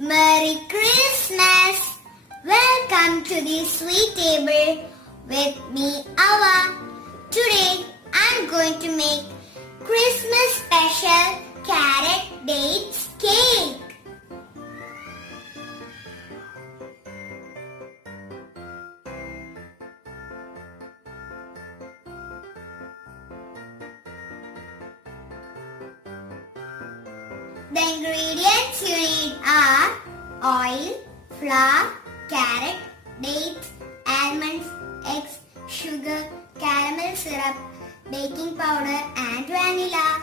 Merry Christmas! Welcome to the sweet table with me, Ava. Today I'm going to make Christmas special carrot dates cake. The ingredients you need are oil, flour, carrot, dates, almonds, eggs, sugar, caramel syrup, baking powder and vanilla.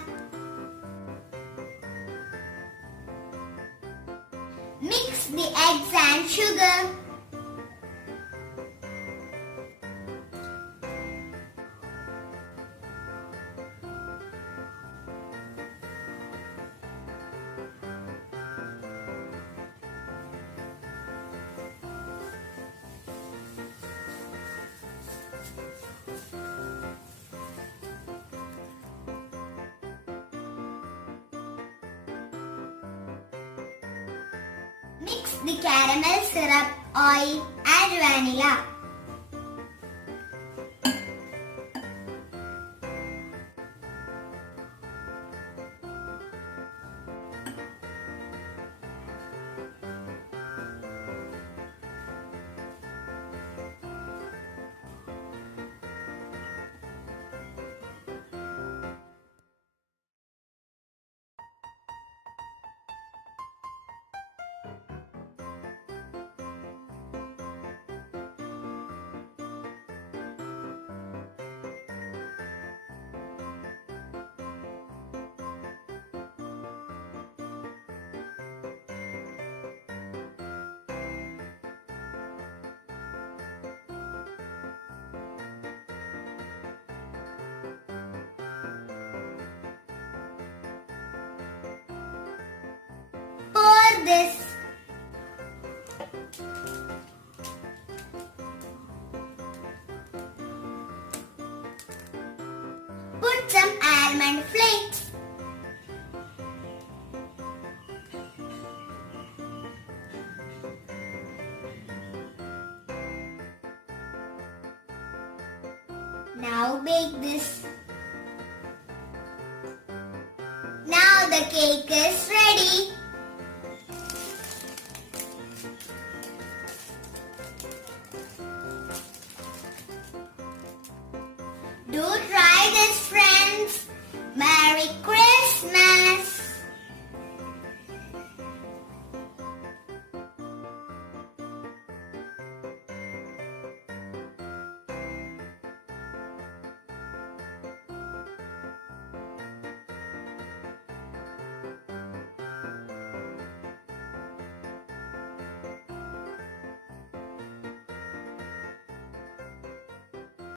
Mix the eggs and sugar. Mix the caramel syrup, oil and vanilla. Pour this. Put some almond flakes. Now bake this. Now the cake is ready. Do try this, friends.